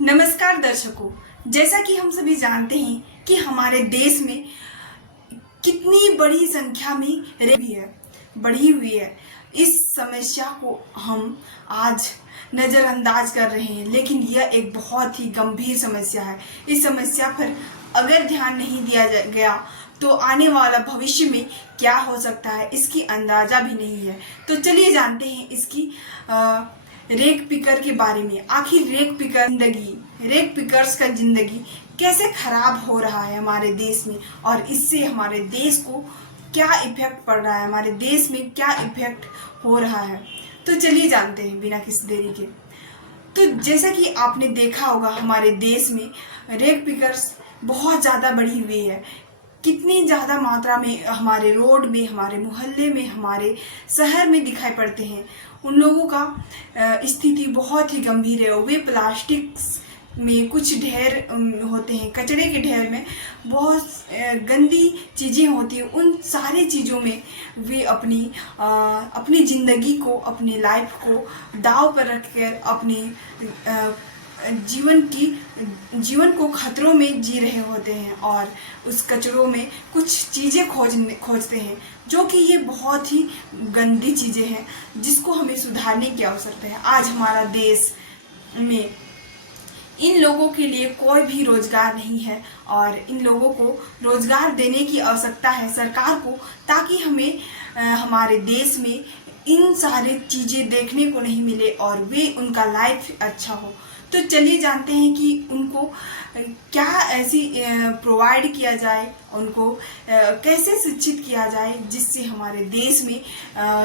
नमस्कार दर्शकों, जैसा कि हम सभी जानते हैं कि हमारे देश में कितनी बड़ी संख्या में रेप भी है, बढ़ी हुई है। इस समस्या को हम आज नज़रअंदाज कर रहे हैं, लेकिन यह एक बहुत ही गंभीर समस्या है। इस समस्या पर अगर ध्यान नहीं दिया गया तो आने वाला भविष्य में क्या हो सकता है, इसकी अंदाजा भी नहीं है। तो चलिए जानते हैं इसकी रेक पिकर के बारे में। आखिर रेक पिकर्स का जिंदगी कैसे खराब हो रहा है हमारे देश में, और इससे हमारे देश को क्या इफेक्ट पड़ रहा है, हमारे देश में क्या इफेक्ट हो रहा है। तो चलिए जानते हैं बिना किसी देरी के। तो जैसा कि आपने देखा होगा, हमारे देश में रेक पिकर्स बहुत ज़्यादा बढ़ी हुई है। कितनी ज़्यादा मात्रा में हमारे रोड में, हमारे मोहल्ले में, हमारे शहर में दिखाई पड़ते हैं। उन लोगों का स्थिति बहुत ही गंभीर है। वे प्लास्टिक में कुछ ढेर होते हैं, कचरे के ढेर में बहुत गंदी चीज़ें होती हैं। उन सारी चीज़ों में वे अपनी ज़िंदगी को, अपनी लाइफ को दांव पर रखकर अपने जीवन को खतरों में जी रहे होते हैं, और उस कचरों में कुछ चीज़ें खोजते हैं, जो कि ये बहुत ही गंदी चीज़ें हैं जिसको हमें सुधारने की आवश्यकता है। आज हमारा देश में इन लोगों के लिए कोई भी रोजगार नहीं है, और इन लोगों को रोजगार देने की आवश्यकता है सरकार को, ताकि हमें हमारे देश में इन सारी चीज़ें देखने को नहीं मिले और वे उनका लाइफ अच्छा हो। तो चलिए जानते हैं कि उनको क्या ऐसी प्रोवाइड किया जाए, उनको कैसे शिक्षित किया जाए जिससे हमारे देश में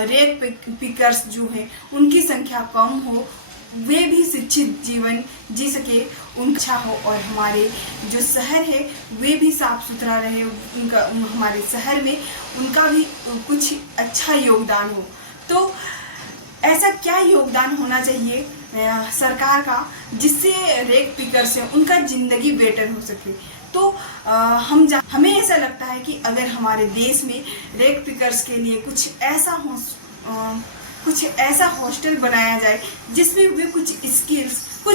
रेप पिकर्स जो हैं उनकी संख्या कम हो, वे भी शिक्षित जीवन जी सके, उनका अच्छा हो, और हमारे जो शहर है वे भी साफ सुथरा रहे, हमारे शहर में उनका भी कुछ अच्छा योगदान हो। तो ऐसा क्या योगदान होना चाहिए सरकार का, जिससे रेक पिकर्स है उनका ज़िंदगी बेटर हो सके। तो हमें ऐसा लगता है कि अगर हमारे देश में रेक पिकर्स के लिए कुछ ऐसा हॉस्टल बनाया जाए जिसमें वे कुछ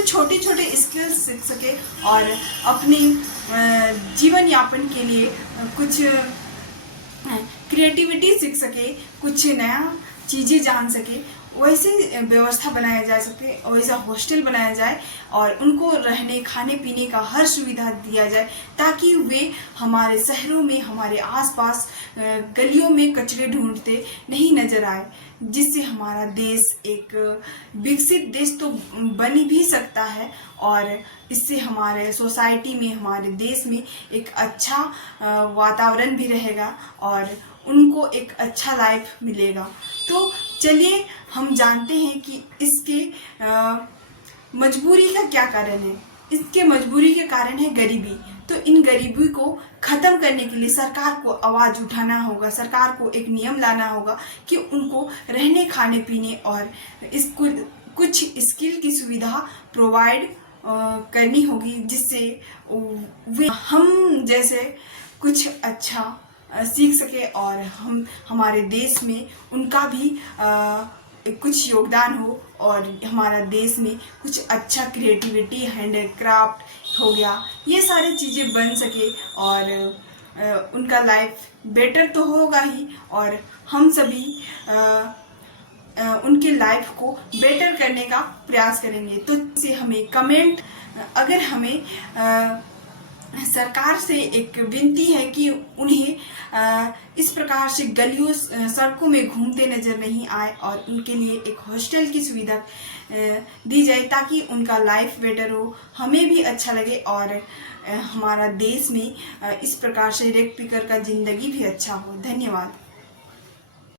छोटे स्किल्स सीख सके और अपने जीवन यापन के लिए कुछ क्रिएटिविटी सीख सके, कुछ नया चीज़ें जान सके, वैसे व्यवस्था बनाया जा सके, वैसा हॉस्टल बनाया जाए और उनको रहने खाने पीने का हर सुविधा दिया जाए, ताकि वे हमारे शहरों में, हमारे आसपास गलियों में कचरे ढूंढते नहीं नजर आए, जिससे हमारा देश एक विकसित देश तो बन भी सकता है, और इससे हमारे सोसाइटी में, हमारे देश में एक अच्छा वातावरण भी रहेगा और उनको एक अच्छा लाइफ मिलेगा। तो चलिए हम जानते हैं कि इसके मजबूरी का क्या कारण है। इसके मजबूरी के कारण है गरीबी। तो इन गरीबी को ख़त्म करने के लिए सरकार को आवाज़ उठाना होगा, सरकार को एक नियम लाना होगा कि उनको रहने खाने पीने और कुछ स्किल की सुविधा प्रोवाइड करनी होगी, जिससे वे हम जैसे कुछ अच्छा सीख सके और हमारे देश में उनका भी कुछ योगदान हो, और हमारा देश में कुछ अच्छा क्रिएटिविटी, हैंडक्राफ्ट हो गया, ये सारी चीज़ें बन सके, और उनका लाइफ बेटर तो होगा ही, और हम सभी उनके लाइफ को बेटर करने का प्रयास करेंगे। तो इससे हमें कमेंट, अगर हमें सरकार से एक विनती है कि उन्हें इस प्रकार से गलियों सड़कों में घूमते नजर नहीं आए, और उनके लिए एक हॉस्टल की सुविधा दी जाए, ताकि उनका लाइफ बेटर हो, हमें भी अच्छा लगे, और हमारा देश में इस प्रकार से रेक पिकर का ज़िंदगी भी अच्छा हो। धन्यवाद।